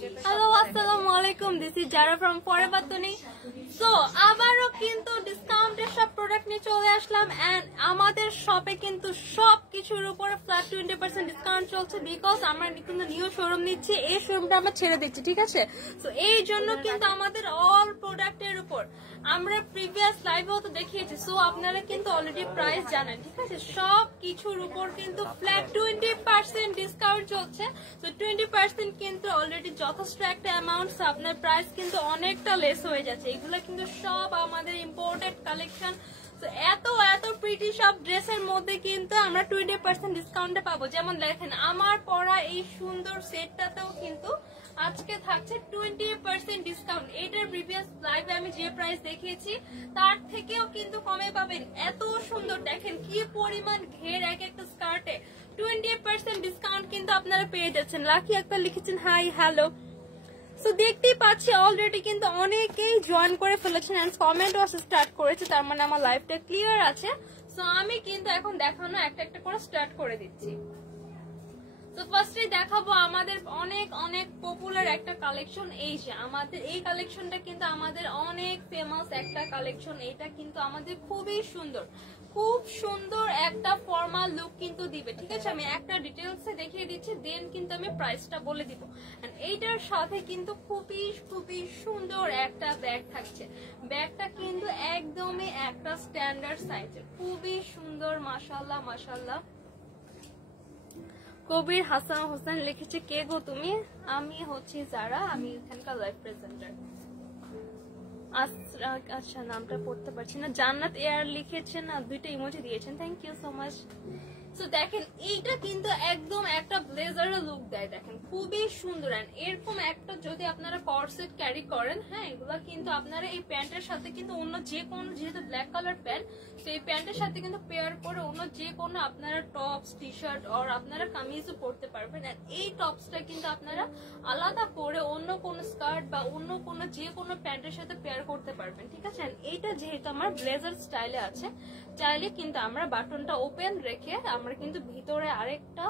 Hello আসসালামু আলাইকুম, this is Zara from forever Toni. So আবারও কিন্তু ডিসকাউন্টের সব প্রোডাক্ট নিয়ে চলে আসলাম এন্ড আমাদের শপে কিন্তু সবকিছুর উপরে ফ্ল্যাট 20% ডিসকাউন্ট চলছে, বিকজ আমরা কিন্তু নিউ শোরুম নিচ্ছি, এই শোরুমটা আমরা ছেড়ে দিচ্ছি, ঠিক আছে? সো এই জন্য কিন্তু আমাদের অল প্রোডাক্টের উপর আমরা প্রিভিয়াস লাইভেও তো দেখিয়েছি, সো আপনারা কিন্তু অলরেডি প্রাইস জানেন, ঠিক আছে? সব কিছুর উপর কিন্তু ফ্ল্যাট 20% ডিসকাউন্ট চলছে। তো 20% কিন্তু অলরেডি যথেষ্ট একটা অ্যামাউন্ট, আপনার প্রাইস কিন্তু অনেকটা লেস হয়ে যাচ্ছে। এগুলো কিন্তু সব আমাদের ইম্পোর্টেড কালেকশন। তো এত এত প্রিটি সব ড্রেসের মধ্যে কিন্তু আমরা 20% ডিসকাউন্টে পাবো। যেমন দেখেন আমার পরা এই সুন্দর সেটটাতেও কিন্তু আজকে থাকছে 20% ডিসকাউন্ট। এটার প্রিভিয়াস লাইভে আমি যে প্রাইস দেখিয়েছি তার থেকেও কিন্তু কমে পাবেন। এত সুন্দর, দেখেন কি পরিমাণ ঘের এক একটা স্কার্টে 20% ডিসকাউন্ট কিন্তু আপনারা পেয়ে যাচ্ছেন। লাকি একটা লিখেছেন হাই হ্যালো। সো দেখতেই পাচ্ছি অলরেডি কিন্তু অনেকেই জয়েন করে ফেলেছেন এন্ড কমেন্টও স্টার্ট করেছে, তার মানে আমার লাইভটা ক্লিয়ার আছে। সো আমি কিন্তু এখন দেখানো একটা একটা করে স্টার্ট করে দিচ্ছি। তো ফার্স্টে দেখাবো আমাদের অনেক অনেক পপুলার একটা কালেকশন। এই যে আমাদের এই কালেকশনটা কিন্তু আমাদের অনেক ফেমাস একটা কালেকশন। এটা কিন্তু আমাদের খুবই সুন্দর, খুব সুন্দর একটা ফর্মাল লুক কিন্তু দিবে, ঠিক আছে? আমি একটা ডিটেলসে দেখিয়ে দিচ্ছি, দেন কিন্তু আমি প্রাইসটা বলে দিব। এন্ড এইটার সাথে কিন্তু খুবই খুবই সুন্দর একটা ব্যাগ থাকছে। ব্যাগটা কিন্তু একদমই একটা স্ট্যান্ডার্ড সাইজের, খুবই সুন্দর। মাশাআল্লাহ মাশাআল্লাহ। কবির হাসান হোসেন লিখেছে কে গো তুমি? আমি হচ্ছি যারা, আমি এখানকার লাইভ প্রেজেন্টার। আচ্ছা নামটা পড়তে পারছি না। জান্নাত এয়ার লিখেছেন, দুইটা ইমোজি দিয়েছেন, thank you so much. So দেখেন এইটা কিন্তু একদম একটা ব্লেজারের লুক দেয়, দেখেন খুবই সুন্দর। এরকম একটা যদি আপনারা কর্সেট ক্যারি করেন, হ্যাঁ এগুলা কিন্তু আপনারা এই প্যান্টের সাথে কিন্তু অন্য যে কোনো, যেহেতু ব্ল্যাক কালার প্যান্ট, তো এই প্যান্টের সাথে কিন্তু পেয়ার করে অন্য যে কোনো আপনারা টপস টি শার্ট আর আপনারা কামিজও পরতে পারবেন। আর এই টপসটা কিন্তু আপনারা আলাদা করে অন্য কোনো স্কার্ট বা অন্য কোনো যে কোনো প্যান্টের সাথে পেয়ার করতে পারবেন, ঠিক আছে? এইটা যেহেতু আমার ব্লেজার স্টাইলে আছে, চাইলে কিন্তু আমরা বাটনটা ওপেন রেখে আমরা কিন্তু ভিতরে আরেকটা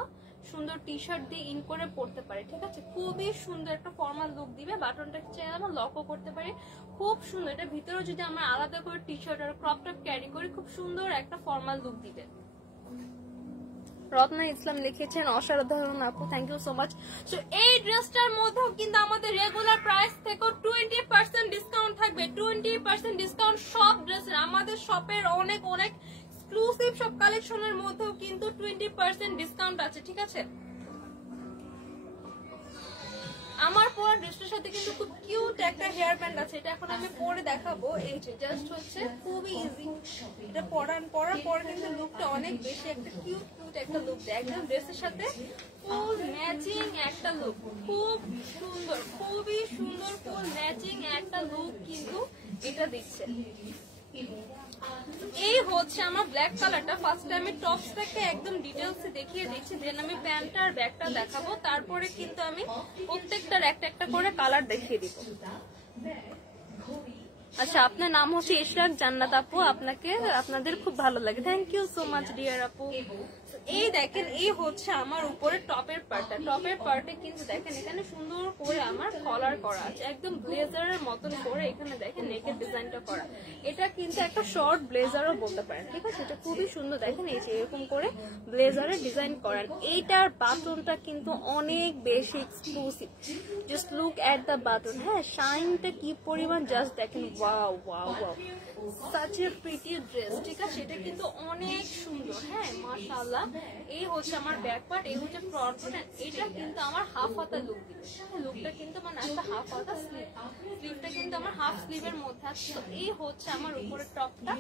সুন্দর টি শার্ট দিয়ে ইন করে পড়তে পারি, ঠিক আছে? খুবই সুন্দর একটা ফর্মাল লুক দিবে। বাটনটা চাইলে আমরা লকও করতে পারি, খুব সুন্দর। এটা ভিতরে যদি আমরা আলাদা করে টি শার্ট আর ক্রপ টপ ক্যারি করি, খুব সুন্দর একটা ফর্মাল লুক দিবে। রত্না ইসলাম লিখেছেন অসাধারণ আপু, thank you so much. So এই ড্রেসটার মধ্যেও কিন্তু আমাদের রেগুলার প্রাইস থেকে 20% ডিসকাউন্ট থাকবে। 20% ডিসকাউন্ট সব ড্রেসের, আমাদের শপের অনেক অনেক এক্সক্লুসিভ সব কালেকশনের মধ্যেও কিন্তু 20% ডিসকাউন্ট আছে, ঠিক আছে? আমার পরা ড্রেসটার সাথে কিন্তু খুব কিউট একটা হেয়ার ব্যান্ড আছে, এটা এখন আমি পরে দেখাবো। এই যে জাস্ট হচ্ছে খুবই ইজি, এটা পরার পর কিন্তু লুকটা অনেক বেশি একটা কিউট কিউট একটা লুক দেয়, একদম ড্রেসের সাথে ফুল ম্যাচিং একটা লুক, খুব সুন্দর, খুবই সুন্দর ফুল ম্যাচিং একটা লুক কিন্তু এটা দিচ্ছে। এই হচ্ছে আমার ব্ল্যাক কালারটা। ফার্স্টে আমি টপসটাকে একদম ডিটেলসে দেখিয়ে দিচ্ছি, দেন আমি প্যান্টটা আর ব্যাগটা দেখাবো, তারপরে কিন্তু আমি প্রত্যেকটার একটা একটা করে কালার দেখিয়ে দিব। আচ্ছা আপনার নাম হচ্ছে ইশরাক জান্নাত আপু, আপনাকে আপনাদের খুব ভালো লাগে, thank you so much dear আপু। এই দেখেন এই হচ্ছে আমার উপরে টপের পার্টটা। টপের পার্টে কিন্তু দেখেন এখানে সুন্দর করে আমার কলার করা আছে, একদম ব্লেজারের মতন করে। এখানে দেখেন নেকের ডিজাইনটা করা, এটা কিন্তু একটা শর্ট ব্লেজারও বলতে পারেন, ঠিক আছে? এটা খুবই সুন্দর, দেখেন এই যে এরকম করে ব্লেজারের ডিজাইন করেন। এইটার বাটনটা কিন্তু অনেক বেশি exclusive, just look at the button, হ্যাঁ শাইনটা কি পরিমাণ, জাস্ট দেখেন wow wow wow, such a pretty dress, ঠিক আছে? এটা কিন্তু অনেক সুন্দর, হ্যাঁ মাশাআল্লাহ। এই হচ্ছে আমার ব্যাক পার্ট, এই হচ্ছে ফ্রন্ট পার্ট। এটা কিন্তু আমার হাফ হাতা লুক দিবে, লুকটা কিন্তু মানে একটা হাফ হাতা স্লিভ, স্লিভটা কিন্তু আমার হাফ স্লিভের মধ্যে আছে। তো এই হচ্ছে আমার উপরের টপটা,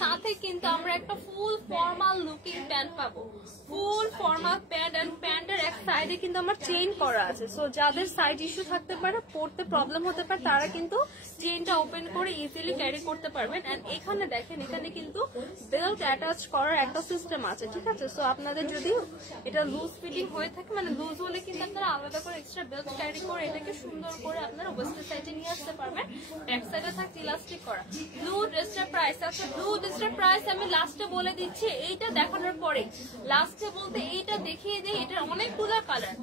সাথে কিন্তু আমরা একটা ফুল ফর্মাল লুকিং প্যান্ট পাবো, ফুল ফর্মাল প্যান্ট। এন্ড প্যান্টের এক সাইডে কিন্তু আমার চেইন করা আছে, সো যাদের সাইড ইস্যু থাকতে পারে, পড়তে প্রবলেম হতে পারে, তারা কিন্তু চেইনটা ওপেন করে ইজিলি ক্যারি করতে পারবেন। এন্ড এখানে দেখেন এখানে কিন্তু বেল্ট অ্যাটাচ করার একটা সিস্টেম আছে, ঠিক আছে? সো আপনাদের যদি এটা লুজ ফিটিং হয়ে থাকে, মানে লুজ হলে কিন্তু আপনারা আলাদা করে এক্সট্রা বেল্ট ক্যারি করে এটাকে সুন্দর করে আপনারা ওয়েস্টের সাইডে নিয়ে আসতে পারবেন। ব্যাক সাইডে থাকছে ইলাস্টিক করা। ব্লু ড্রেসটার প্রাইস আছে, ব্লু ড্রেসটার প্রাইস আমি লাস্টে বলে দিচ্ছি, এইটা দেখানোর পরে লাস্টে বলতে এইটা দেখিয়ে দিই। এটার অনেকগুলো কালার,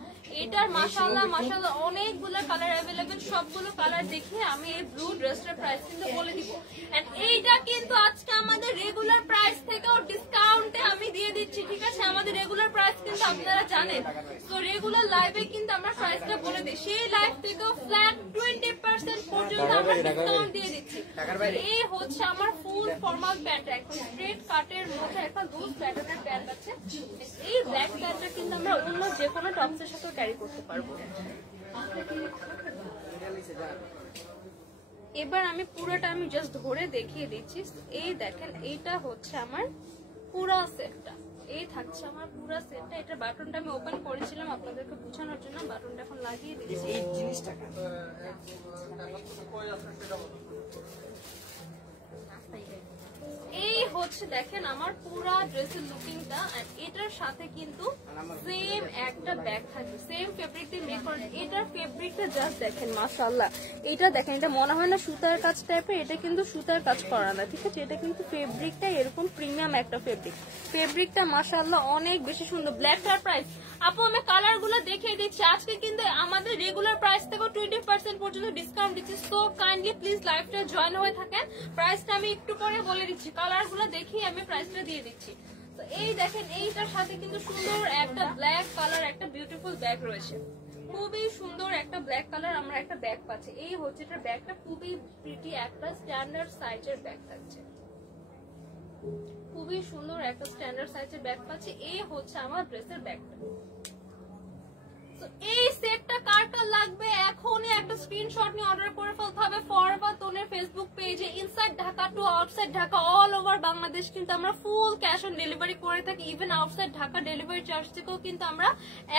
এটার মাশাআল্লাহ মাশাআল্লাহ অনেকগুলো কালার অ্যাভেলেবেল, সবগুলো কালার দেখে আমি এই ব্লু ড্রেসটার প্রাইস কিন্তু বলে দিব। এন্ড এইটা কিন্তু আজকে আমাদের রেগুলার প্রাইস থেকেও ডিসকাউন্টে আমি দিয়ে দিচ্ছি, ঠিক আছে? আমাদের রেগুলার প্রাইস কিন্তু আপনারা জানেন, তো রেগুলার লাইভে কিন্তু আমরা প্রাইসটা বলে দিই, সেই লাইভ থেকেও ফ্ল্যাট 20% পর্যন্ত আমরা ডিসকাউন্ট দিয়ে দিচ্ছি। এই হচ্ছে আমার ফুল ফর্মাল প্যান্ট, এখন স্ট্রেট কাটের মধ্যে একটা লুজ প্যাটার্নের প্যান্ট আছে। এই ব্ল্যাক প্যান্টটা কিন্তু আমরা অন্য যে কোনো টপসের সাথে ক্যারি করতে পারবো। এবার আমি পুরোটা আমি জাস্ট ধরে দেখিয়ে দিচ্ছি। এই দেখেন, এইটা হচ্ছে আমার পুরো সেটটা, এই থাকছে আমার পুরো সেটটা। এটা বাটনটা আমি ওপেন করেছিলাম আপনাদেরকে বোঝানোর জন্য, বাটনটা এখন লাগিয়ে দিচ্ছি। এই জিনিসটা এই হচ্ছে দেখেন আমার পুরো ড্রেসের লুকিংটা। এটার সাথে কিন্তু সেম একটা ব্যাগ থাকবে, সেম ফেব্রিক দিয়ে মেক করা। এটার ফেব্রিকটা জাস্ট দেখেন মাশাআল্লাহ, এটা দেখেন, এটা মনে হয় না সুতার কাজ টাইপের, এটা কিন্তু সুতার কাজ করা না, ঠিক আছে? এটা কিন্তু ফেব্রিকটা এরকম প্রিমিয়াম একটা ফেব্রিক, ফেব্রিকটা মাশাআল্লাহ অনেক বেশি সুন্দর। ব্ল্যাকটার প্রাইস আপু আমি কালার গুলো দেখিয়ে দিচ্ছি, আজকে কিন্তু আমাদের রেগুলার প্রাইস থেকে 20% পর্যন্ত ডিসকাউন্ট দিচ্ছি। সো কাইন্ডলি প্লিজ লাইভটা জয়েন হয়ে থাকেন। প্রাইসটা আমি একটু পরে বলে দিচ্ছি, কালার গুলো দেখিয়ে আমি প্রাইসটা দিয়ে দিচ্ছি। তো এই দেখেন, এইটার সাথে কিন্তু সুন্দর একটা ব্ল্যাক কালার একটা বিউটিফুল ব্যাগ রয়েছে, খুবই সুন্দর একটা ব্ল্যাক কালার আমরা একটা ব্যাগ পাচ্ছি। এই হচ্ছে এটা ব্যাগটা, খুবই প্রিটি একটা স্ট্যান্ডার্ড সাইজের ব্যাগ থাকছে, খুবই সুন্দর একটা স্ট্যান্ডার্ড সাইজের ব্যাগ পাচ্ছি। এই হচ্ছে আমার ড্রেসের ব্যাগটা। এই সেটটা কার কার লাগবে এখনই একটা স্ক্রিনশট নিয়ে অর্ডার করে ফেলতে হবে ফরএভার তনির ফেসবুক পেজে। Inside Dhaka to outside Dhaka all over Bangladesh কিন্তু আমরা ফুল ক্যাশ অন ডেলিভারি করে থাকি। Even outside Dhaka delivery charge থেকেও কিন্তু আমরা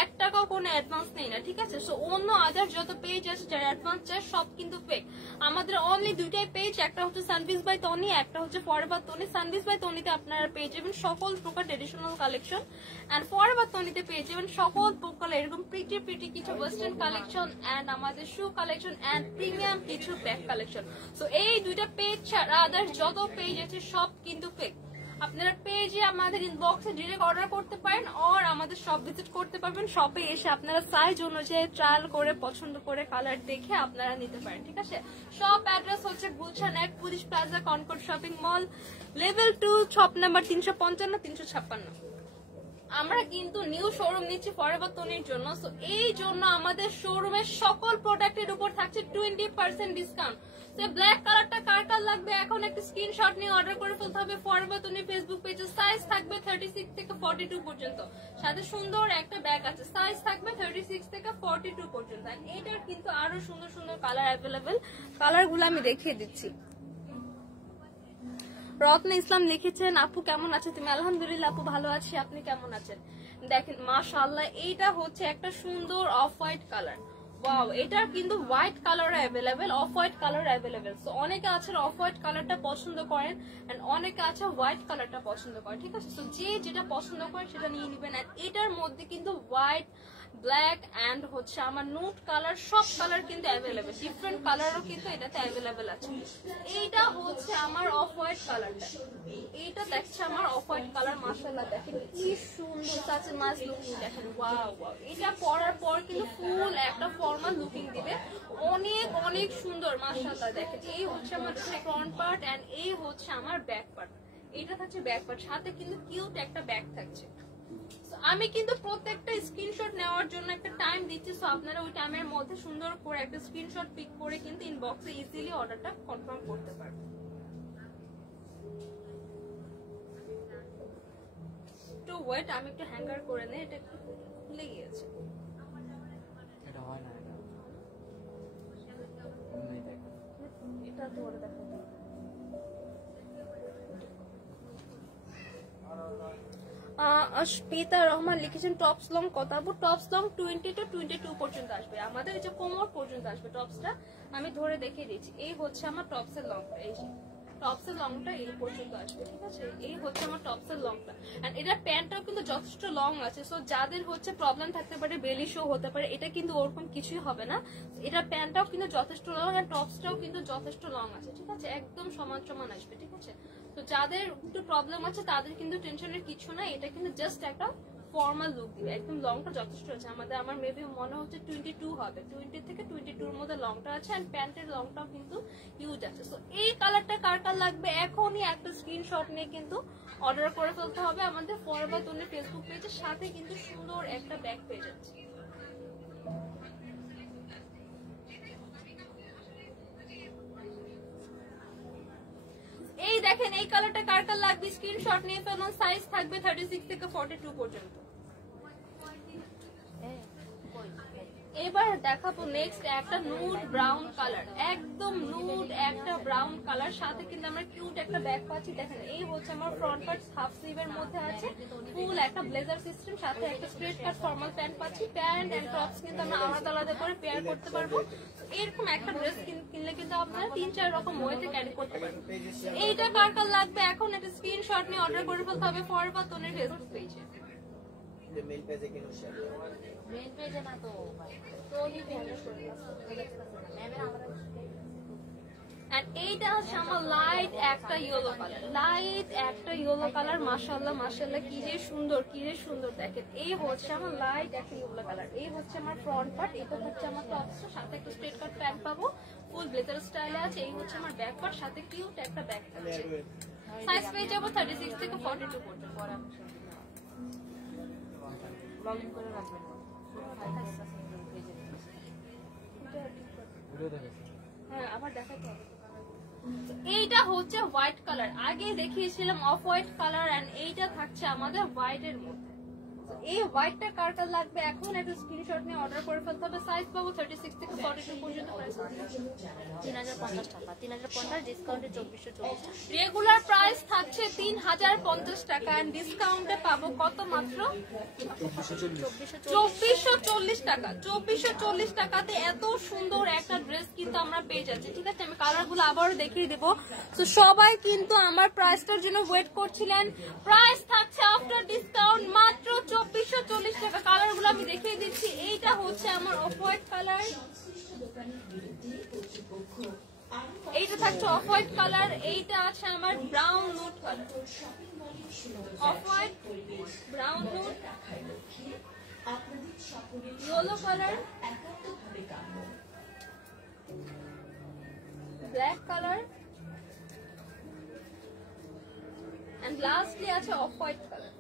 1 টাকাও কোনো অ্যাডভান্স নেই না, ঠিক আছে? সো অন্য আদার যত পেজ আছে যারা অ্যাডভান্স চায় সব কিন্তু ফেক। আমাদের অনলি দুইটাই পেজ, একটা হচ্ছে সানভিজ বাই তনি, একটা হচ্ছে ফরএভার তনি। সানভিজ বাই তনিতে আপনারা পেয়ে যাবেন সকল প্রকার ট্রেডিশনাল কালেকশন, এন্ড ফরএভার তনিতে পেয়ে যাবেন সকল প্রকার এরকম প্রিটি কিছু ওয়েস্টার্ন কালেকশন এন্ড আমাদের শু কালেকশন এন্ড প্রিমিয়াম কিছু ব্যাগ কালেকশন। সো এই দুইটা পেজ ছাড়া আদার্স যত পেজ আছে সব কিন্তু ফেক। আপনারা পেজে আমাদের ইনবক্সে ডিরেক্ট অর্ডার করতে পারেন, আর আমাদের শপ ভিজিট করতে পারবেন। শপে এসে আপনারা সাইজ অনুযায়ী ট্রায়াল করে পছন্দ করে কালার দেখে আপনারা নিতে পারেন, ঠিক আছে? শপ অ্যাড্রেস হচ্ছে Gulshan 1 police plaza Concord shopping mall, level 2, shop number 355-356। আমরা কিন্তু নিউ শোরুম নিচ্ছি ফরএভার তনির জন্য। সো এই জন্য আমাদের শোরুমের সকল প্রোডাক্টের উপর থাকছে 20% ডিসকাউন্ট। তো ব্ল্যাক কালারটা কার কার লাগবে এখন একটা স্ক্রিনশট নিয়ে অর্ডার করে ফেলতে হবে ফরএভার তনির ফেসবুক পেজে। সাইজ থাকবে 36 থেকে 42 পর্যন্ত, সাথে সুন্দর একটা ব্যাগ আছে, সাইজ থাকবে 36 থেকে 42 পর্যন্ত। এটার কিন্তু আরো সুন্দর সুন্দর কালার অ্যাভেলেবেল, কালারগুলো আমি দেখিয়ে দিচ্ছি। রত্না ইসলাম লিখেছেন, আপু কেমন আছে তুমি? আলহামদুলিল্লাহ আপু ভালো আছি, আপনি কেমন আছেন? দেখেন মাশাআল্লাহ, এইটা হচ্ছে একটা সুন্দর অফ হোয়াইট কালার। ওয়াও, এটার কিন্তু white colour available, of white colour available. So অনেকে আছে অফ হোয়াইট কালারটা পছন্দ করেন এন্ড অনেকে আছে হোয়াইট কালারটা পছন্দ করেন, ঠিক আছে? সো যে যেটা পছন্দ করেন সেটা নিয়ে নেবেন। এন্ড এটার মধ্যে কিন্তু হোয়াইট, ব্ল্যাক এন্ড হচ্ছে আমার নুট কালার, সব কালার কিন্তু অ্যাভেলেবেল, ডিফারেন্ট কালারও কিন্তু এটাতে অ্যাভেলেবেল আছে। এইটা হচ্ছে আমার অফ হোয়াইট কালারটা, এইটা দেখছে আমার অফ হোয়াইট কালার। মাশাআল্লাহ দেখেন কি সুন্দর, সাচে মাস লুকিং দেখেন, ওয়াও ওয়াও। এটা পরার পর কিন্তু ফুল একটা ফর্মাল লুকিং দিবে, অনেক অনেক সুন্দর মাশাআল্লাহ। দেখেন এই হচ্ছে আমার ফ্রন্ট পার্ট এন্ড এই হচ্ছে আমার ব্যাক পার্ট। এটা থাকছে ব্যাক পার্ট, সাথে কিন্তু কিউট একটা ব্যাগ থাকছে। আমি কিন্তু প্রত্যেকটা স্ক্রিনশট নেওয়ার জন্য একটা টাইম দিচ্ছি, সো আপনারা ওই টাইমের মধ্যে সুন্দর করে একটা স্ক্রিনশট পিক করে কিন্তু ইনবক্সে ইজিলি অর্ডারটা কনফার্ম করতে পারবেন। একটু ওয়েট, আমি একটু হ্যাঙ্গার করে নেই, এটা একটু খুলে গিয়েছে। এটা হয় না, এটা ধরে দেখো। স্মিতা রহমান লিখেছেন টপস লং কত? টপস লং 20 to 22 পর্যন্ত আসবে, আমাদের এই যে কোমর পর্যন্ত আসবে টপসটা। আমি ধরে দেখিয়ে দিচ্ছি, এই হচ্ছে আমার টপসের লংটা, এই যে টপসের লংটা এই পর্যন্ত আসবে, ঠিক আছে? এই হচ্ছে আমার টপসের লংটা। এন্ড এটার প্যান্টটাও কিন্তু যথেষ্ট লং আছে, সো যাদের হচ্ছে প্রবলেম থাকতে পারে, বেলি শো হতে পারে, এটা কিন্তু ওরকম কিছুই হবে না। এটার প্যান্টটাও কিন্তু যথেষ্ট লং আর টপসটাও কিন্তু যথেষ্ট লং আছে, ঠিক আছে? একদম সমান সমান আসবে, ঠিক আছে? তো যাদের একটু প্রবলেম আছে তাদের কিন্তু টেনশনের কিছু না, এটা কিন্তু জাস্ট একটা ফর্মাল লুক দিবে। একদম লংটা যথেষ্ট আছে আমাদের, আমার মেবি মনে হচ্ছে 22 হবে, 20 থেকে 22 এর মধ্যে লংটা আছে, এন্ড প্যান্টের লংটাও কিন্তু ইউজ আছে। সো এই কালারটা কার কার লাগবে এখনই একটা স্ক্রিনশট নিয়ে কিন্তু অর্ডার করে ফেলতে হবে আমাদের ফরএভার তন্নি ফেসবুক পেজের সাথে কিন্তু সুন্দর একটা ব্যাগ পেয়ে যাচ্ছে। এই দেখেন এই কালারটা কার কার লাগবে স্ক্রিনশট নিয়ে ফেলুন। সাইজ থাকবে 36 থেকে 42 পর্যন্ত। এবার দেখাবো নেক্সট একটা নুড ব্রাউন কালার, একদম নুড একটা ব্রাউন কালার, সাথে কিন্তু আমরা কিউট একটা ব্যাগ পাচ্ছি। দেখেন এই হচ্ছে আমার ফ্রন্ট পার্ট হাফ স্লিভের মধ্যে আছে, ফুল একটা ব্লেজার সিস্টেম, সাথে একটা স্ট্রেট কাট ফর্মাল প্যান্ট পাচ্ছি। প্যান্ট এন্ড টপস কিন্তু আমরা আলাদা আলাদা করে পেয়ার করতে পারবো। এরকম একটা ড্রেস কিনলে কিন্তু আপনারা 3-4 রকম ওয়েতে ক্যারি করতে পারবেন। এইটা কার কার লাগবে এখন একটা স্ক্রিনশট নিয়ে অর্ডার করে ফেলতে হবে ফরএভার তন্নির ফেসবুক পেজে। मेल पेज है कि नो शेयर मेन पेज है ना तो এইটা হচ্ছে আমার লাইট একটা ইয়েলো কালার, লাইট একটা ইয়েলো কালার। মাশাআল্লাহ মাশাআল্লাহ কি যে সুন্দর, কি যে সুন্দর। দেখেন এই হচ্ছে আমার লাইট একটা ইয়েলো কালার, এই হচ্ছে আমার ফ্রন্ট পার্ট, এটা হচ্ছে আমার টপসটা, সাথে একটা স্ট্রেট কাট প্যান্ট পাবো, ফুল ব্লেজার স্টাইলে আছে। এই হচ্ছে আমার ব্যাক পার্ট, সাথে কিউট একটা ব্যাগ আছে। সাইজ পেয়ে যাবো 36 থেকে 42 পর্যন্ত। লগ ইন করে রাখবেন হ্যাঁ আবার দেখাতে হবে। এইটা হচ্ছে হোয়াইট কালার, আগে দেখিয়েছিলাম অফ হোয়াইট কালার, এন্ড এইটা থাকছে আমাদের হোয়াইট এর মধ্যে। এই হোয়াইটটা কার কার লাগবে এখন একটা স্ক্রিনশট নিয়ে অর্ডার করে ফেলতে হবে। সাইজ পাবো 36 থেকে 42 পর্যন্ত। প্রাইস 3050 টাকা, 3050 ডিসকাউন্টে 2440 টাকা। রেগুলার প্রাইস থাকছে 3050 টাকা, এন্ড ডিসকাউন্টে পাবো কত মাত্র 2440 টাকা। 2440 টাকাতে এত সুন্দর একটা ড্রেস কিন্তু আমরা পেয়ে যাচ্ছি। ঠিক আছে, আমি কালার গুলো আবারও দেখিয়ে দিব। তো সবাই কিন্তু আমার প্রাইসটার জন্য ওয়েট করছিলেন। প্রাইস থাকছে আফটার ডিসকাউন্ট মাত্র 2440 টাকা। কালার গুলো আমি দেখিয়ে দিচ্ছি। এইটা হচ্ছে আমার অফ হোয়াইট কালার, এইটা থাকছে অফ হোয়াইট কালার, এইটা আছে আমার brown nude colour, off white brown nude yellow colour, black colour, and lastly আছে অফ হোয়াইট কালার।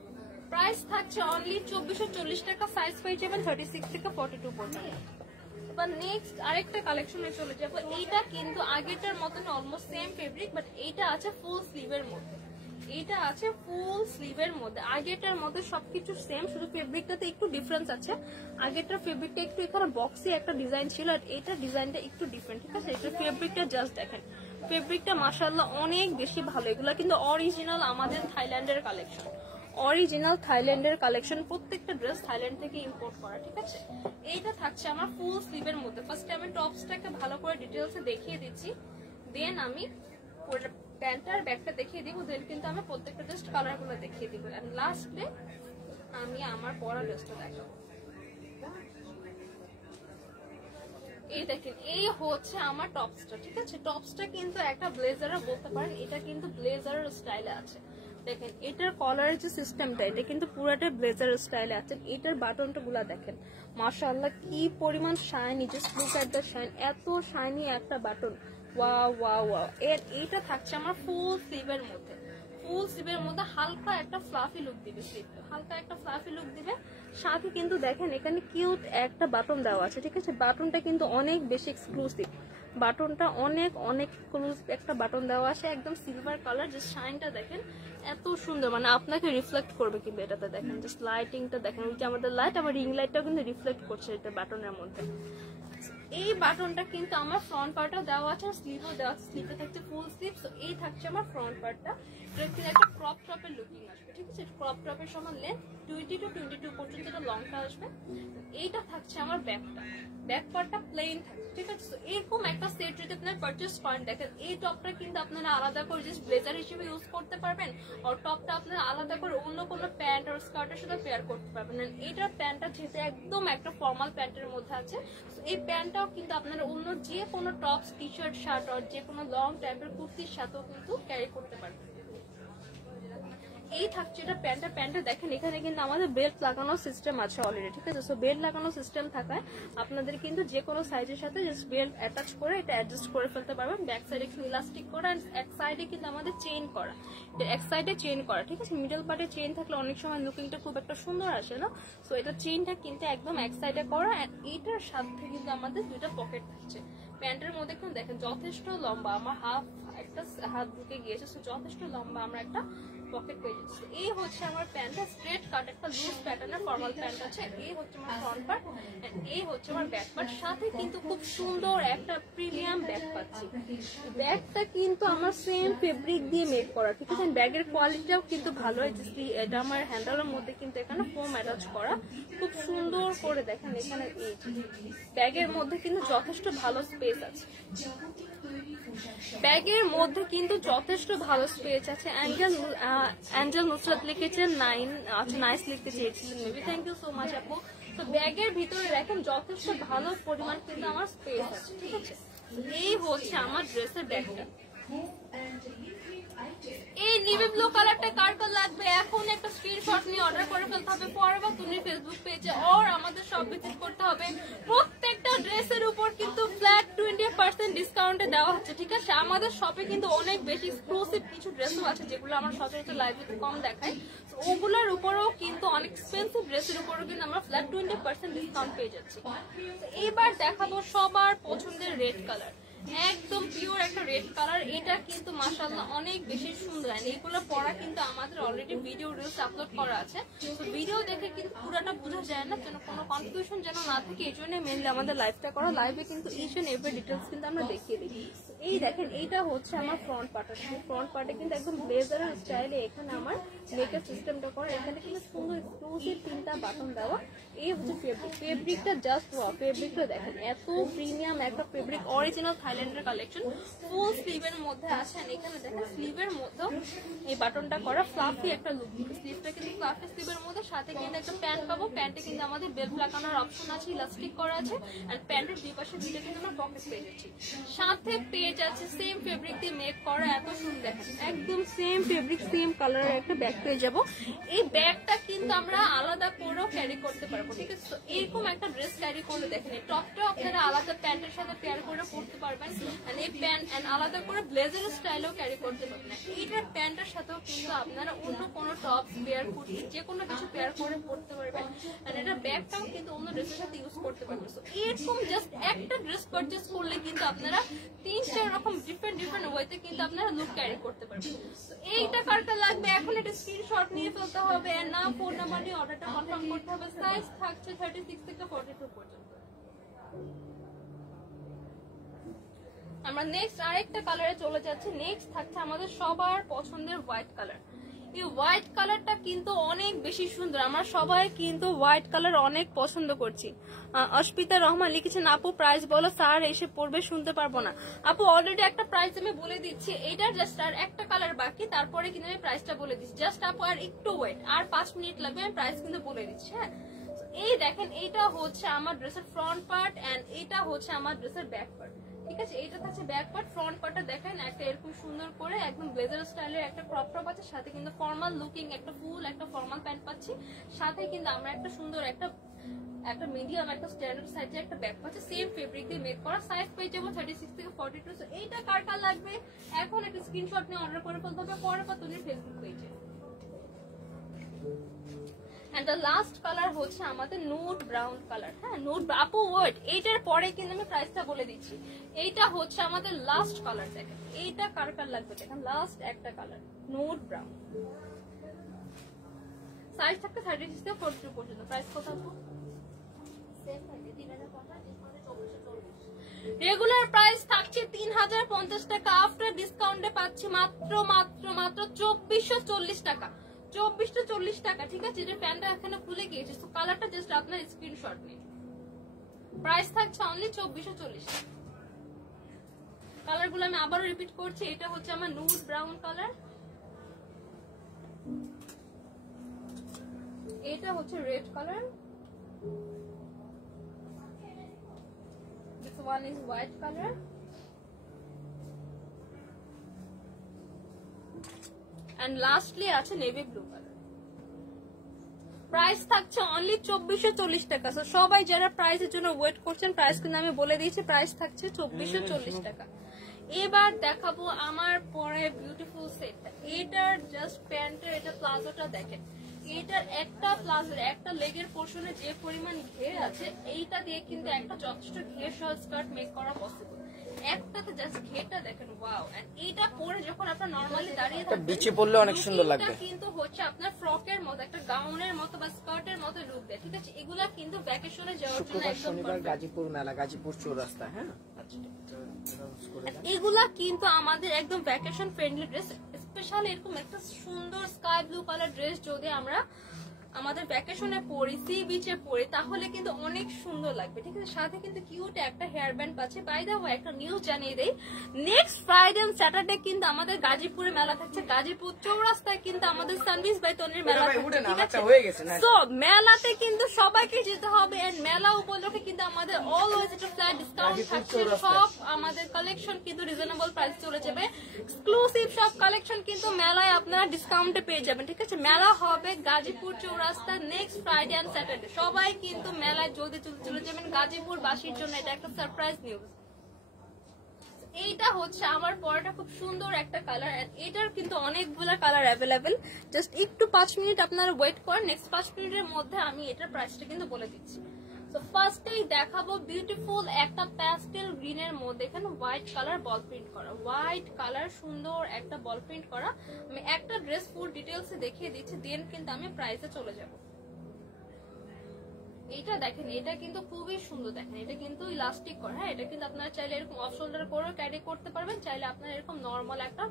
প্রাইস থাকছে অনলি 2440 টাকা। সাইজ পেয়ে যাবেন 36 থেকে 42 পর্যন্ত। এবার নেক্সট আরেকটা কালেকশনে চলে যাবো। এইটা কিন্তু আগেরটার মতন অলমোস্ট সেম ফেব্রিক, বাট এইটা আছে ফুল স্লিভের মধ্যে। এইটা আছে ফুল স্লিভের মধ্যে। আগেরটার মধ্যে সবকিছু সেম, শুধু ফেব্রিকটাতে একটু ডিফারেন্স আছে। আগেরটার ফেব্রিকটা একটু এখানে বক্সি একটা ডিজাইন ছিল, আর এইটা ডিজাইনটা একটু ডিফারেন্ট। ঠিক আছে, এটা ফেব্রিকটা জাস্ট দেখেন, ফেব্রিকটা মাশাআল্লাহ অনেক বেশি ভালো। এগুলো কিন্তু অরিজিনাল আমাদের থাইল্যান্ডের কালেকশন, অরিজিনাল থাইল্যান্ডের কালেকশন। প্রত্যেকটা ড্রেস থাইল্যান্ড থেকে ইম্পোর্ট করা। ঠিক আছে, এইটা থাকছে আমার ফুল স্লিভের মধ্যে। ফার্স্টে আমি টপসটাকে ভালো করে ডিটেলসে দেখিয়ে দিচ্ছি, দেন আমি প্যান্টার ব্যাগটা দেখিয়ে দিব, দেন কিন্তু আমি প্রত্যেকটা জাস্ট কালার গুলো দেখিয়ে দিব, এন্ড লাস্টে আমি আমার পরা ড্রেসটা দেখাবো। এই দেখেন এই হচ্ছে আমার টপসটা। ঠিক আছে, টপসটা কিন্তু একটা ব্লেজারও বলতে পারেন, এটা কিন্তু ব্লেজারের স্টাইলে আছে। দেখেন এটার কলারের যে সিস্টেমটা, এটা কিন্তু পুরাটা ব্লেজার স্টাইলে আছে। এটার বাটনটা গুলা দেখেন মাশাআল্লাহ কি পরিমাণ shiny, just look at the shine, এত শাইনি একটা বাটন। Wow wow wow. এইটা থাকছে আমার ফুল স্লিভের মধ্যে, ফুল স্লিভের মধ্যে হালকা একটা ফ্লাফি লুক দিবে, স্লিভটা হালকা একটা ফ্লাফি লুক দিবে। সাথে কিন্তু দেখেন এখানে কিউট একটা বাটন দেওয়া আছে। ঠিক আছে, বাটনটা কিন্তু অনেক বেশি এক্সক্লুসিভ, বাটনটা অনেক অনেক এক্সক্লুসিভ একটা বাটন দেওয়া আছে, একদম সিলভার কালার। জাস্ট শাইনটা দেখেন এত সুন্দর, মানে আপনাকে রিফ্লেক্ট করবে কিন্তু এটাতে। দেখেন জাস্ট লাইটিংটা দেখেন, ওই যে আমাদের লাইট, আমার রিং লাইটটাও কিন্তু রিফ্লেক্ট করছে এটা বাটনের মধ্যে। এই বাটনটা কিন্তু আমার ফ্রন্ট পার্টও দেওয়া আছে, স্লিভও দেওয়া আছে, স্লিভে থাকছে ফুল স্লিভ। তো এই থাকছে আমার ফ্রন্ট পার্টটা, এটা কিন্তু একটা ক্রপ টপের লুকিং আসবে। ঠিক আছে, ক্রপ টপের সমান লেন্থ 20 to 22 পর্যন্ত এটা লংটা আসবে। এইটা থাকছে আমার ব্যাকটা, ব্যাক পার্টটা প্লেন থাকছে। ঠিক আছে, এরকম একটা সেট যদি আপনারা পারচেস করেন, দেখেন এই টপটা কিন্তু আপনারা আলাদা করে জাস্ট ব্লেজার হিসেবে ইউজ করতে পারবেন, আর টপটা আপনারা আলাদা করে অন্য কোনো প্যান্ট আর স্কার্টের সাথে পেয়ার করতে পারবেন। এইটার প্যান্টটা যেহেতু একদম একটা ফর্মাল প্যান্টের মধ্যে আছে, এই প্যান্টটাও কিন্তু আপনারা অন্য যে কোনো টপস, টি শার্ট, শার্ট আর যে কোনো লং টাইপের কুর্তির সাথেও কিন্তু ক্যারি করতে পারবেন। এই থাকছে এটা প্যান্টটা দেখেন এখানে কিন্তু আমাদের বেল্ট লাগানোর সিস্টেম আছে অলরেডি, ঠিক আছে। সো বেল্ট লাগানোর সিস্টেম থাকায় আপনাদের কিন্তু যে কোনো সাইজের সাথে জাস্ট বেল্ট অ্যাটাচ করে এটা অ্যাডজাস্ট করে ফেলতে পারবেন। ব্যাক সাইডে একটু ইলাস্টিক করা, এক সাইডে কিন্তু আমাদের চেইন করা, এক সাইডে চেইন করা, ঠিক আছে। মিডল পার্টে চেইন থাকলে অনেক সময় লুকিংটা খুব একটা সুন্দর আসে না। সো এটা চেইনটা কিন্তু একদম এক সাইডে করা, আর এইটার সাথে কিন্তু আমাদের দুইটা পকেট থাকছে। প্যান্টের মধ্যে কিন্তু দেখেন যথেষ্ট লম্বা, আমার একটা হাত ঢুকে গিয়েছে, সো যথেষ্ট লম্বা আমরা একটা পকেট পেয়ে যাচ্ছি। এই হচ্ছে আমার প্যান্টটা স্ট্রেট কাট, একটা লুজ প্যাটার্নের ফর্মাল প্যান্ট আছে। এই হচ্ছে আমার ফ্রন্ট পার্ট, এই হচ্ছে আমার ব্যাক পার্ট। সাথে কিন্তু খুব সুন্দর একটা প্রিমিয়াম ব্যাগ পাচ্ছি। ব্যাগটা কিন্তু আমার সেম ফেব্রিক দিয়ে মেক করা, ঠিক আছে। ব্যাগের কোয়ালিটিটাও কিন্তু ভালো হয়। এটা আমার হ্যান্ডেলের মধ্যে কিন্তু এখানে ফোম অ্যাটাচ করা, খুব সুন্দর করে দেখেন এখানে এই ব্যাগের মধ্যে কিন্তু যথেষ্ট ভালো স্পেস আছে। ব্যাগের মধ্যে কিন্তু যথেষ্ট ভালো স্পেস আছে। অ্যাঞ্জেল নুসরাত লিখেছেন 9, আচ্ছা নাইস লিখতে চেয়েছিলেন maybe, thank you so much আপু। তো ব্যাগের ভিতরে দেখেন যথেষ্ট ভালো পরিমাণ কিন্তু আমার স্পেস আছে, ঠিক আছে। এই হচ্ছে আমার ড্রেসের ব্যাগটা। এই নেভি ব্লু কালারটা কার কার লাগবে এখন একটা স্ক্রিনশট নিয়ে অর্ডার করে ফেলতে হবে পরবা তুমি ফেসবুক পেজে, আর আমাদের সব ভিজিট করতে হবে। প্রত্যেকটা ড্রেসের উপর কিন্তু ফ্ল্যাট 20% ডিসকাউন্টে দেওয়া হচ্ছে, ঠিক আছে। আমাদের শপে কিন্তু অনেক বেশি এক্সক্লুসিভ কিছু ড্রেসও আছে যেগুলো আমরা সচরাচর লাইভে কম দেখাই। ওগুলোর উপরেও কিন্তু অনেক এক্সপেন্সিভ ড্রেসের উপরেও কিন্তু আমরা ফ্ল্যাট 20% ডিসকাউন্ট পেয়ে যাচ্ছি। এবার দেখাবো সবার পছন্দের রেড কালার, একদম পিওর একটা রেড কালার। এটা কিন্তু মাশাআল্লাহ অনেক বেশি সুন্দর, এগুলো পরা কিন্তু আমাদের অলরেডি ভিডিও রিলস আপলোড করা আছে। তো ভিডিও দেখে কিন্তু পুরোটা বোঝা যায় না, যেন কোনো কনফিউশন যেন না থাকে, এই জন্য মেনলি আমাদের লাইভটা করা। লাইভে কিন্তু ইচ এন্ড এভরি ডিটেলস কিন্তু আমরা দেখিয়ে দিই। এই দেখেন এইটা হচ্ছে আমার ফ্রন্ট পার্ট, ফ্রন্ট পার্টে কিন্তু একদম ব্লেজারের স্টাইলে এখানে আমার মেকআপ সিস্টেমটা করা। এখানে কিন্তু সুন্দর এক্সক্লুসিভ 3টা বাটন দেওয়া। এই হচ্ছে ফেব্রিকটা জাস্ট ওয়াও, ফেব্রিকটা দেখেন এত প্রিমিয়াম একটা ফেব্রিক, অরিজিনাল থাইল্যান্ডের কালেকশন। ফুল স্লিভের মধ্যে আছে, এখানে দেখেন স্লিভের মধ্যে এই বাটনটা করা, ফ্লাফি একটা লুক। স্লিভটা কিন্তু ফ্লাফি স্লিভের মধ্যে, সাথে কিন্তু একটা প্যান্ট পাবো। প্যান্টে কিন্তু আমাদের বেল্ট লাগানোর অপশন আছে, ইলাস্টিক করা আছে, আর প্যান্টের দুই পাশে দুইটা কিন্তু আমরা পকেট পেয়ে যাচ্ছি। সাথে পেয়ে যাচ্ছে সেম ফেব্রিক দিয়ে মেক করা, এত সুন্দর দেখেন একদম সেম ফেব্রিক সেম কালারের একটা ব্যাগ পেয়ে যাবো। এই ব্যাগটা কিন্তু আমরা আলাদা করেও ক্যারি করতে পারবো, ঠিক আছে। এরকম একটা ড্রেস ক্যারি করে দেখেন, এই টপটা আপনারা আলাদা প্যান্টের সাথে পেয়ার করে পরতে পারবেন, আর এই প্যান্ট আলাদা করে ব্লেজার স্টাইলেও ক্যারি করতে পারবেন। এইটার প্যান্টের সাথেও কিন্তু আপনারা অন্য কোনো টপ পেয়ার করতে, যে কোনো কিছু পেয়ার করে পরতে পারবেন, আর এটা ব্যাগটাও কিন্তু অন্য ড্রেসের সাথে ইউজ করতে পারবেন। সো এরকম জাস্ট একটা ড্রেস পারচেজ করলে কিন্তু আপনারা 3-4 রকম ডিফারেন্ট ওয়েতে কিন্তু আপনারা লুক ক্যারি করতে পারবেন। তো এইটা কারটা লাগবে এখন একটা স্ক্রিনশট নিয়ে ফেলতে হবে, আর না ফোন নাম্বার নিয়ে অর্ডারটা কনফার্ম করতে হবে। সাইজ থাকছে 36 থেকে 42 পর্যন্ত। আমরা নেক্সট আরেকটা কালারে চলে যাচ্ছি। নেক্সট থাকছে আমাদের সবার পছন্দের হোয়াইট কালার। এই হোয়াইট কালারটা কিন্তু অনেক বেশি সুন্দর, আমরা সবাই কিন্তু হোয়াইট কালার অনেক পছন্দ করছি। অস্পিতা রহমান লিখেছেন আপু প্রাইস বলো, স্যার এসে পড়বে শুনতে পারবো না। আপু অলরেডি একটা প্রাইস আমি বলে দিচ্ছি, এইটার জাস্ট আর একটা কালার বাকি, তারপরে কিন্তু আমি প্রাইসটা বলে দিচ্ছি। জাস্ট আপু আর একটু ওয়েট, আর 5 মিনিট লাগবে, আমি প্রাইস কিন্তু বলে দিচ্ছি। হ্যাঁ, এই দেখেন এইটা হচ্ছে আমার ড্রেসের ফ্রন্ট পার্ট, এন্ড এটা হচ্ছে আমার ড্রেসের ব্যাক পার্ট, ঠিক আছে। এটা থাকছে ব্যাক পার্ট। ফ্রন্ট পার্টটা দেখেন একটা এরকম সুন্দর করে একদম ব্লেজার স্টাইলের একটা ক্রপ টপ আছে, সাথে কিন্তু ফর্মাল লুকিং একটা ফুল একটা ফর্মাল প্যান্ট পাচ্ছি, সাথে কিন্তু আমরা একটা সুন্দর একটা মিডিয়াম একটা স্ট্যান্ডার্ড সাইজের একটা ব্যাগ পাচ্ছি, সেম ফেব্রিক দিয়ে মেক করা। সাইজ পেয়ে যাবো 36 থেকে 42। সো এইটা কার কার লাগবে এখন একটা স্ক্রিনশট নিয়ে অর্ডার করে ফেলতে হবে পরে বা তুমি ফেসবুক পেজে। And the last color হচ্ছে আমাদের nude brown color। হ্যাঁ, nude আপু ওয়েট, এইটার পরে কিন্তু আমি প্রাইসটা বলে দিচ্ছি। এইটা হচ্ছে আমাদের লাস্ট কালার, দেখেন এইটা কার কার লাগবে দেখেন, লাস্ট একটা কালার nude brown। সাইজ থাকতে 36 থেকে 42 পর্যন্ত। প্রাইস কত আপু? সেম থাকে 3050, ডিসকাউন্টে 2440। রেগুলার প্রাইস থাকছে 3050 টাকা, আফটার ডিসকাউন্টে পাচ্ছি মাত্র 2440 টাকা। 2440 টাকা, ঠিক আছে। যে প্যান্টটা এখানে খুলে গিয়েছে, তো কালারটা জাস্ট আপনার স্ক্রিনশট নিন। প্রাইস থাকছে অনলি 2440 টাকা। কালার গুলো আমি আবারও রিপিট করছি, এটা হচ্ছে আমার নুড ব্রাউন কালার, এটা হচ্ছে red colour, this one is white color, and lastly আছে নেভি ব্লু কালার। প্রাইস থাকছে অনলি 2440 টাকা। সো সবাই যারা প্রাইসের জন্য ওয়েট করছেন, প্রাইস কিন্তু আমি বলে দিয়েছি, প্রাইস থাকছে 2440 টাকা। এবার দেখাবো আমার পরে বিউটিফুল সেটটা। এটার জাস্ট প্যান্টের এটা প্লাজোটা দেখেন, এটার একটা প্লাজোর একটা লেগের পোর্শনে যে পরিমাণ ঘের আছে, এইটা দিয়ে কিন্তু একটা যথেষ্ট ঘের সহ স্কার্ট মেক করা পসিবল। একটাতে জাস্ট ঘেরটা দেখেন, ওয়াও। এন্ড এইটা পরে যখন আপনার নরমালি দাঁড়িয়ে থাকবেন, বিচে পড়লে অনেক সুন্দর লাগবে। এটা কিন্তু হচ্ছে আপনার ফ্রকের মতো, একটা গাউনের মতো বা স্কার্টের মতো লুক দেয়, ঠিক আছে? এগুলা কিন্তু ভ্যাকেশনে যাওয়ার জন্য শুক্রবার একদম শনিবার perfect। গাজীপুর মেলা, গাজীপুর চৌরাস্তা। হ্যাঁ, এগুলা কিন্তু আমাদের একদম ভ্যাকেশন ফ্রেন্ডলি ড্রেস। স্পেশালি এরকম একটা সুন্দর স্কাই ব্লু কালার ড্রেস যদি আমরা আমাদের ভ্যাকেশনে পরি, সি বিচে পরি, তাহলে কিন্তু অনেক সুন্দর লাগবে, ঠিক আছে? সাথে কিন্তু কিউট একটা হেয়ার ব্যান্ড পাচ্ছে। বাই দ্য ওয়ে একটা নিউজ জানিয়ে দেই, নেক্সট ফ্রাইডে এন্ড স্যাটারডে কিন্তু আমাদের গাজীপুরে মেলা থাকছে। গাজীপুর চৌরাস্তায় কিন্তু আমাদের সানবিজ বাই তনির মেলা থাকছে, ঠিক আছে? সো মেলাতে কিন্তু সবাইকে যেতে হবে। এন্ড মেলা উপলক্ষে কিন্তু আমাদের অলওয়েজ একটা ফ্ল্যাট ডিসকাউন্ট থাকছে। সব আমাদের কালেকশন কিন্তু রিজনেবল প্রাইস চলে যাবে। এক্সক্লুসিভ সব কালেকশন কিন্তু মেলায় আপনারা ডিসকাউন্টে পেয়ে যাবেন, ঠিক আছে? মেলা হবে গাজীপুর চৌরাস্তা নেক্সট ফ্রাইডে এন্ড স্যাটারডে। সবাই কিন্তু মেলায় জলদি চলে যাবেন। গাজীপুর বাসীর জন্য এটা একটা সারপ্রাইজ নিউজ। এইটা হচ্ছে আমার পরাটা, খুব সুন্দর একটা কালার। এটার কিন্তু অনেকগুলো কালার অ্যাভেলেবেল। জাস্ট একটু 5 মিনিট আপনারা ওয়েট করেন, নেক্সট 5 মিনিটের মধ্যে আমি এটার প্রাইসটা কিন্তু বলে দিচ্ছি। তো ফার্স্টেই দেখাবো বিউটিফুল একটা প্যাস্টেল গ্রিনের মধ্যে এখানে হোয়াইট কালার বল প্রিন্ট করা, হোয়াইট কালার সুন্দর একটা বল প্রিন্ট করা। আমি একটা ড্রেস ফুল ডিটেলসে দেখিয়ে দিচ্ছি, দেন কিন্তু আমি প্রাইসে চলে যাব। এইটা দেখেন, এটা কিন্তু খুবই সুন্দর। দেখেন এটা কিন্তু ইলাস্টিক করা, হ্যাঁ? এটা কিন্তু আপনারা চাইলে এরকম অফ শোল্ডার করেও ক্যারি করতে পারবেন, চাইলে আপনারা এরকম নর্মাল একটা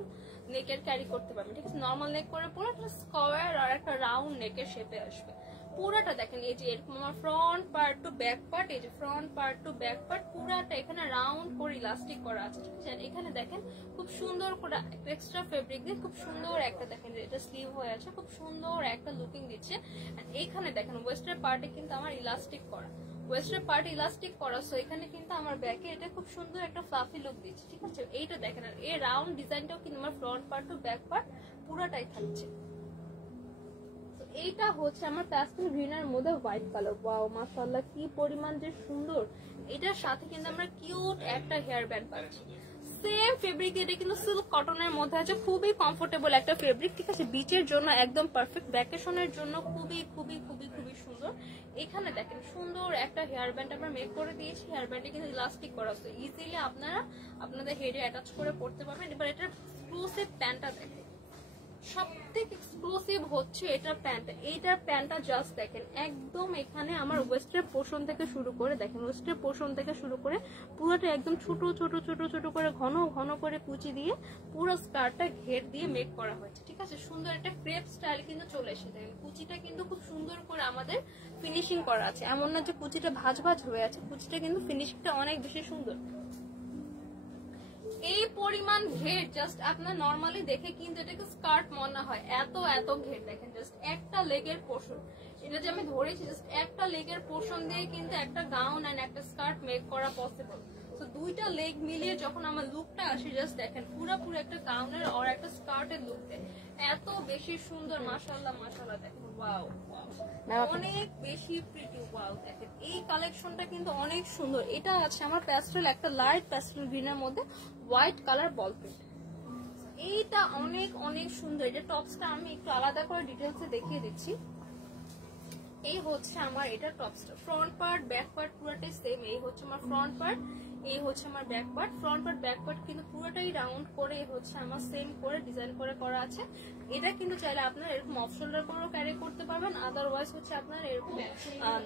নেকের ক্যারি করতে পারবেন, ঠিক আছে? নর্মাল নেক করে পুরো একটা স্কোয়ার আর একটা রাউন্ড নেকের শেপে আসবে পুরাটা। দেখেন এই যে এরকম আমার front part to back part, এই যে front part to back part পুরাটা এখানে রাউন্ড করে ইলাস্টিক করা আছে, ঠিক আছে? এখানে দেখেন খুব সুন্দর করে এক্সট্রা ফেব্রিক দিয়ে খুব সুন্দর একটা, দেখেন এটা স্লিভ হয়ে আছে, খুব সুন্দর একটা লুকিং দিচ্ছে। এইখানে দেখেন ওয়েস্টের পার্টে কিন্তু আমার ইলাস্টিক করা, ওয়েস্টের পার্টে ইলাস্টিক করা। সো এখানে কিন্তু আমার ব্যাকে এটা খুব সুন্দর একটা ফ্লাফি লুক দিচ্ছে, ঠিক আছে? এইটা দেখেন, আর এই রাউন্ড ডিজাইনটাও কিন্তু আমার front part to back part পুরাটাই থাকছে। এইটা হচ্ছে আমার প্যাস্টেল গ্রিনের মধ্যে হোয়াইট কালার। ওয়াও, মাশাআল্লাহ কি পরিমাণ যে সুন্দর। এটার সাথে কিন্তু আমরা কিউট একটা হেয়ার ব্যান্ড পাচ্ছি। সেম ফেব্রিক, এটা কিন্তু সিল্ক কটনের মধ্যে আছে, খুবই কমফোর্টেবল একটা ফেব্রিক, ঠিক আছে? বিচের জন্য একদম পারফেক্ট, ভ্যাকেশনের জন্য খুবই খুবই খুবই খুবই সুন্দর। এখানে দেখেন সুন্দর একটা হেয়ার ব্যান্ড আমরা মেক করে দিয়েছি। হেয়ার ব্যান্ডে কিন্তু ইলাস্টিক করা আছে, ইজিলি আপনারা আপনাদের হেডে অ্যাটাচ করে পড়তে পারবেন। এবার এটার এক্সক্লুসিভ প্যান্টটা দেখেন, সবথেকে এক্সক্লুসিভ হচ্ছে এটার প্যান্ট। এইটার প্যান্টটা জাস্ট দেখেন, একদম এখানে আমার ওয়েস্টের পোর্শন থেকে শুরু করে, দেখেন ওয়েস্টের পোর্শন থেকে শুরু করে পুরোটা একদম ছোট ছোট ছোট ছোট করে ঘন ঘন করে কুচি দিয়ে পুরো স্কার্টটা ঘের দিয়ে মেক করা হয়েছে, ঠিক আছে? সুন্দর একটা ক্রেপ স্টাইল কিন্তু চলে এসে, দেখেন কুচিটা কিন্তু খুব সুন্দর করে আমাদের ফিনিশিং করা আছে। এমন না যে কুচিটা ভাঁজ ভাঁজ হয়ে আছে, কুচিটা কিন্তু ফিনিশিংটা অনেক বেশি সুন্দর। এই পরিমাণ ঘের জাস্ট আপনার নরমালি দেখে কিন্তু এটাকে স্কার্ট মনে হয়, এত এত ঘের। দেখেন জাস্ট একটা লেগের পোর্শন, এটা যে আমি ধরেছি জাস্ট একটা লেগের পোর্শন দিয়ে কিন্তু একটা গাউন এন্ড একটা স্কার্ট মেক করা পসিবল। তো দুইটা লেগ মিলিয়ে যখন আমার লুকটা আসে, জাস্ট দেখেন পুরোপুরি একটা গাউনের আর একটা স্কার্টের লুক দেয়, এত বেশি সুন্দর। মাশাআল্লাহ মাশাআল্লাহ, দেখেন ওয়াও, অনেক বেশি প্রিটি। ওয়াও, দেখেন এই কালেকশনটা কিন্তু অনেক সুন্দর। এটা আছে আমার প্যাস্টেল, একটা লাইট প্যাস্টেল গ্রিনের মধ্যে হোয়াইট কালার বল প্রিন্ট। এইটা অনেক অনেক সুন্দর। এটা টপসটা আমি একটু আলাদা করে ডিটেলসে দেখিয়ে দিচ্ছি। এই হচ্ছে আমার এটা টপসটা, ফ্রন্ট পার্ট ব্যাক পার্ট পুরোটাই সেম। এই হচ্ছে আমার ফ্রন্ট পার্ট, এই হচ্ছে আমার back part. Front part back part কিন্তু পুরোটাই রাউন্ড করে হচ্ছে আমার সেম করে ডিজাইন করে করা আছে। এটা কিন্তু চাইলে আপনার এরকম অফ শোল্ডার করেও ক্যারি করতে পারবেন, আদারওয়াইজ হচ্ছে আপনার এরকম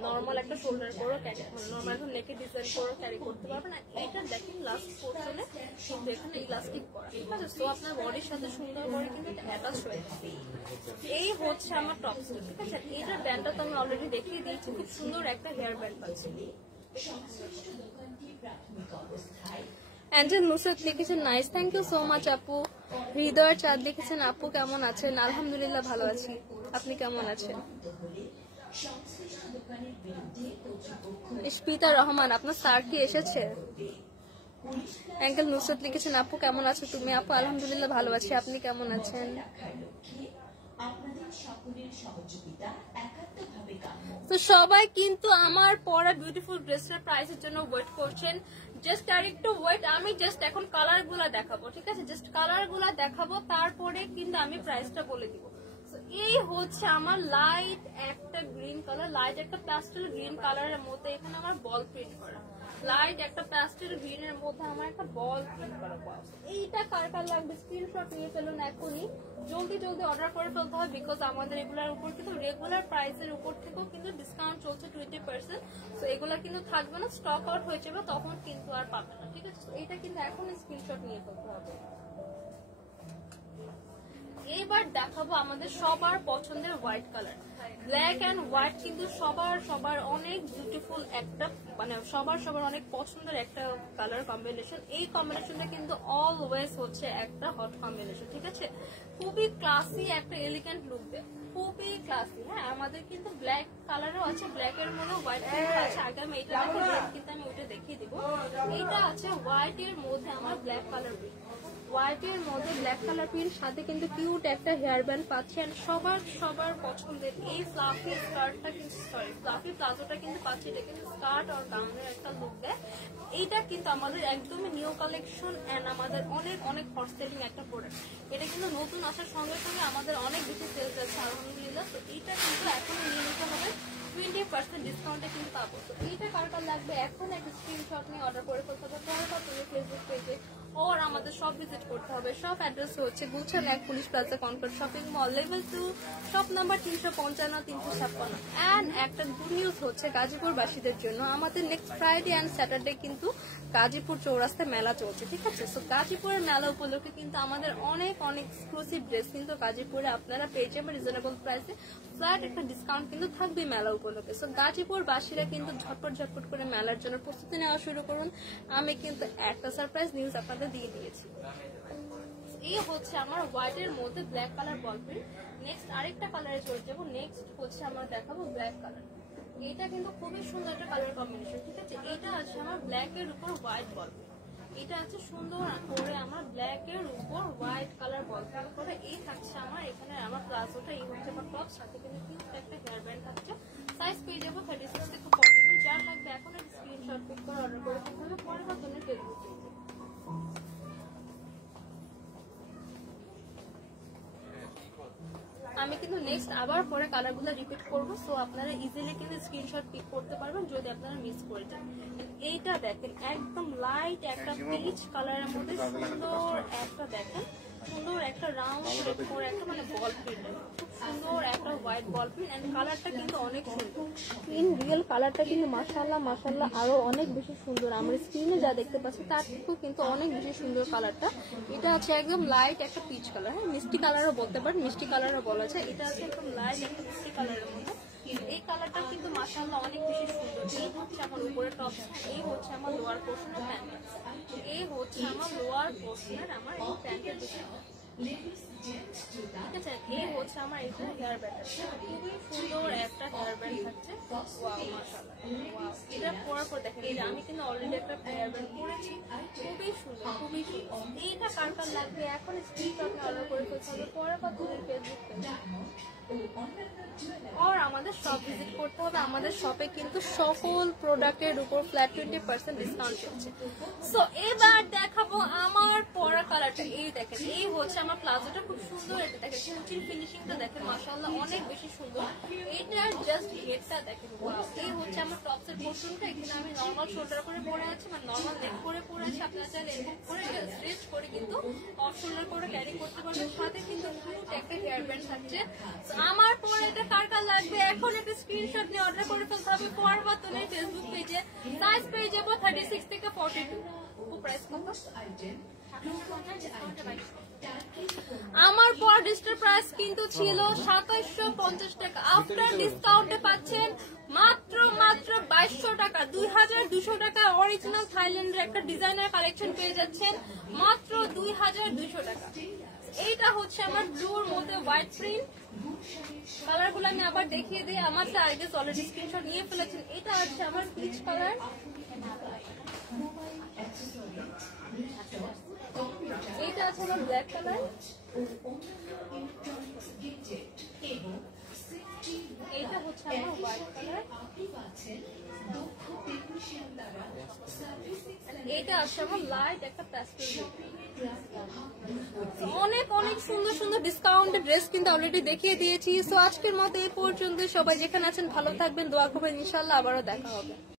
নর্মাল একটা শোল্ডার করেও ক্যারি, নর্মাল একটা নেকের ডিজাইন করেও ক্যারি করতে পারবেন। আর এটা দেখেন লাস্ট পোর্শনে কিন্তু এখানে ইলাস্টিক করা, ঠিক আছে? তো আপনার বডির সাথে সুন্দর করে কিন্তু এটা অ্যাটাচ হয়ে যাবে। এই হচ্ছে আমার টপসটা, ঠিক আছে? এটার ব্যান্ডটা তো আমি অলরেডি দেখিয়ে দিয়েছি, খুব সুন্দর একটা হেয়ার ব্যান্ড পাচ্ছি। অ্যাঞ্জেল নুসরাত লিখেছেন nice, thank you so much আপু। হৃদয় চাঁদ লিখেছেন আপু কেমন আছেন? আলহামদুলিল্লাহ ভালো আছি, আপনি কেমন আছেন? ইশপিতা রহমান, আপনার স্যার কি এসেছে? অ্যাঙ্কেল নুসরত লিখেছেন আপু কেমন আছো তুমি? আপু আলহামদুলিল্লাহ ভালো আছি, আপনি কেমন আছেন? তো সবাই কিন্তু আমার পরা বিউটিফুল ড্রেসের প্রাইসের জন্য ওয়েট করছেন। জাস্ট আর একটু ওয়েট, আমি জাস্ট এখন কালার গুলা দেখাবো, ঠিক আছে? জাস্ট কালার গুলা দেখাবো, তারপরে কিন্তু আমি প্রাইসটা বলে দিব। এই হচ্ছে আমার লাইট একটা গ্রিন কালার, লাইট একটা প্যাস্টেল গ্রিন কালারের মধ্যে এখানে আমার বল প্রিন্ট করা, লাইট একটা প্যাস্টেল গ্রিনের মধ্যে আমার একটা বল প্রিন্ট করা। এইটা কার কার লাগবে স্ক্রিনশট নিয়ে ফেলুন এখনই, জলদি জলদি অর্ডার করে ফেলতে হবে, বিকজ আমাদের এগুলোর উপর কিন্তু রেগুলার প্রাইসের উপর থেকেও কিন্তু ডিসকাউন্ট চলছে 20%। তো এগুলো কিন্তু থাকবে না, স্টক আউট হয়ে যাবে, তখন কিন্তু আর পাবে না, ঠিক আছে? এইটা কিন্তু এখন স্ক্রিনশট নিয়ে ফেলতে হবে। এবার দেখাবো আমাদের সবার পছন্দের white colour, black and white কিন্তু সবার অনেক বিউটিফুল একটা, মানে সবার অনেক পছন্দের একটা কালার কম্বিনেশন। এই কম্বিনেশনটা কিন্তু অলওয়েজ হচ্ছে একটা হট কম্বিনেশন, ঠিক আছে? খুবই ক্লাসি একটা এলিগেন্ট লুক দেয়, খুবই ক্লাসি। হ্যাঁ, আমাদের কিন্তু ব্ল্যাক কালারও আছে, ব্ল্যাক এর মধ্যে হোয়াইট প্রিন্ট আছে। আগে আমি এটা কিন্তু আমি ওইটা দেখিয়ে দিব। এটা আছে হোয়াইট এর মধ্যে আমার ব্ল্যাক কালার প্রিন্ট, হোয়াইট এর মধ্যে ব্ল্যাক কালার প্রিন্ট, সাথে কিন্তু কিউট একটা হেয়ার ব্যান্ড পাচ্ছেন। সবার পছন্দের এই ফ্লাফি স্কার্টটা কিন্তু, সরি ফ্লাফি প্লাজোটা কিন্তু পাচ্ছি। এটা কিন্তু স্কার্ট আর গাউনের একটা লুক দেয়। এইটা কিন্তু আমাদের একদমই নিউ কালেকশন এন্ড আমাদের অনেক হট সেলিং একটা প্রোডাক্ট। এটা কিন্তু নতুন আসার সঙ্গে সঙ্গে আমাদের অনেক বেশি সেল যাচ্ছে আলহামদুলিল্লাহ। তো এইটা কিন্তু এখন নিয়ে নিতে হবে, 20% ডিসকাউন্টে কিন্তু পাবো। তো এইটা কার কার লাগবে এখন একটা স্ক্রিনশট নিয়ে অর্ডার করে ফেলতে হবে। পরে তুমি ফেসবুক পেজে और আমাদের সব ভিজিট করতে হবে। সব অ্যাড্রেস হচ্ছে Gulshan 1 police plaza Concord shopping mall level 2 shop number 355-356। And একটা গুড নিউজ হচ্ছে গাজীপুর বাসীদের জন্য, আমাদের নেক্সট ফ্রাইডে এন্ড স্যাটারডে কিন্তু গাজীপুর চৌরাস্তায় মেলা চলছে, ঠিক আছে? সো গাজীপুরের মেলা উপলক্ষে কিন্তু আমাদের অনেক এক্সক্লুসিভ ড্রেস কিন্তু গাজীপুরে আপনারা পেয়ে যাবেন রিজনেবল প্রাইসে। ফ্ল্যাট একটা ডিসকাউন্ট কিন্তু থাকবে মেলা উপলক্ষে। সো গাজীপুর বাসীরা কিন্তু ঝটপট করে মেলার জন্য প্রস্তুতি নেওয়া শুরু করুন। আমি কিন্তু একটা সারপ্রাইজ নিউজ আপনাদের দিয়ে দিয়েছি। এই হচ্ছে আমার হোয়াইট এর মধ্যে ব্ল্যাক কালার বল প্রিন্ট। নেক্সট আরেকটা কালারে চলে যাবো। নেক্সট হচ্ছে আমরা দেখাবো ব্ল্যাক কালার। এটা কিন্তু খুবই সুন্দর একটা কালার কম্বিনেশন, ঠিক আছে? এটা আছে আমার ব্ল্যাক এর উপর হোয়াইট বল প্রিন্ট। এটা আছে সুন্দর করে আমার ব্ল্যাক এর উপর হোয়াইট কালার বল প্রিন্ট করে। এই থাকছে আমার এখানে আমার প্লাজোটা, এই হচ্ছে আমার টপ, সাথে কিন্তু একটা হেয়ার ব্যান্ড থাকছে। সাইজ পেয়ে যাবো 36 থেকে 42। যার লাগবে এখন একটা স্ক্রিনশট পিক করে অর্ডার করে দিতে হবে। পরে জন্য ফেসবুক পেজে আমি কিন্তু নেক্সট আবার পরে কালারগুলো রিপিট করবো। সো আপনারা ইজিলি কিন্তু স্ক্রিনশট পিক করতে পারবেন যদি আপনারা মিস করে যান। এইটা দেখেন একদম লাইট একটা পিচ কালারের মধ্যে সুন্দর একটা, দেখেন সুন্দর একটা রাউন্ড শেপ করে একটা মানে বল প্রিন্ট, খুব সুন্দর একটা হোয়াইট বল প্রিন্ট এন্ড কালারটা কিন্তু অনেক সুন্দর। ইন রিয়েল কালারটা কিন্তু মাশাআল্লাহ আরো অনেক বেশি সুন্দর। আমরা স্ক্রিনে যা দেখতে পাচ্ছি তার থেকেও কিন্তু অনেক বেশি সুন্দর কালারটা। এটা আছে একদম লাইট একটা পিচ কালার, হ্যাঁ মিষ্টি কালারও বলতে পারেন, মিষ্টি কালারও বলা যায়। এটা আছে একদম লাইট একটা মিষ্টি কালারের মধ্যে। এই কালারটা কিন্তু মাশাআল্লাহ অনেক বেশি সুন্দর। এই হচ্ছে আমার উপরে টপ, এই হচ্ছে আমার লোয়ার পোর্শনের প্যান্ট, এই হচ্ছে আমার লোয়ার পোর্শনের আমার এই প্যান্টের দিকে, ঠিক আছে? এই হচ্ছে আমার এটা হেয়ার ব্যান্ড, খুবই সুন্দর একটা হেয়ার ব্যান্ড থাকছে। ওয়াও মাশাআল্লাহ, ওয়াও। এটা পরার পর দেখেন এই আমি কিন্তু অলরেডি একটা হেয়ার ব্যান্ড পরেছি, খুবই সুন্দর। এইটা কার কার লাগবে এখন স্ক্রিনশট নিয়ে অর্ডার করে ফেলতে হবে। পরে বা তুমি ফেসবুক পেজে আর আমাদের শপ ভিজিট করতে হবে। আমাদের শপে কিন্তু সকল প্রোডাক্টের উপর ফ্ল্যাট 20% ডিসকাউন্ট চলছে। সো এবার দেখাবো আমার পরা কালারটা। এই দেখেন এই হচ্ছে আমার প্লাজোটা, খুব সুন্দর। এটা দেখেন কুচির ফিনিশিংটা দেখেন মাশাআল্লাহ অনেক বেশি সুন্দর। এটার জাস্ট হেডটা দেখেন, ওয়াও। এই হচ্ছে আমার টপসের পোর্শনটা, এখানে আমি নরমাল শোল্ডার করে পরে আছি, মানে নরমাল নেক করে পরে আছি। আপনারা চাইলে এরকম করে স্ট্রেচ করে কিন্তু অফ শোল্ডার করে ক্যারি করতে পারবেন। সাথে কিন্তু কিউট একটা হেয়ার ব্যান্ড থাকছে। আমার পরে এটা কার কার লাগবে এখন একটা স্ক্রিনশট নিয়ে অর্ডার করে ফেলতে হবে। পরবা তুমি ফেসবুক পেজে সাইজ পেয়ে যাবো 36 থেকে 42। প্রাইস কত? আমার পর ডিস্টার প্রাইস কিন্তু ছিল 2750 টাকা। আফটার ডিসকাউন্টে পাচ্ছেন মাত্র 2200 টাকা, 2200 টাকা অরিজিনাল থাইল্যান্ডের একটা ডিজাইনার কালেকশন পেয়ে যাচ্ছেন মাত্র 2200 টাকা। এইটা হচ্ছে আমার ব্লুর মধ্যে হোয়াইট প্রিন্ট। কালার গুলো আমি আবার দেখিয়ে দিই, আমার আগে অলরেডি স্ক্রিনশট নিয়ে ফেলেছেন। এটা হচ্ছে আমার পিচ কালার, ব্ল্যাক কালার, এইটা হচ্ছে আমার হোয়াইট কালার, এইটা আছে আমার লাইট একটা প্যাস্টেল। অনেক অনেক সুন্দর সুন্দর ডিসকাউন্টেড ড্রেস কিন্তু অলরেডি দেখিয়ে দিয়েছি। সো আজকের মতো এই পর্যন্ত, সবাই যেখানে আছেন ভালো থাকবেন, দোয়া করবেন, ইনশাল্লাহ আবারও দেখা হবে।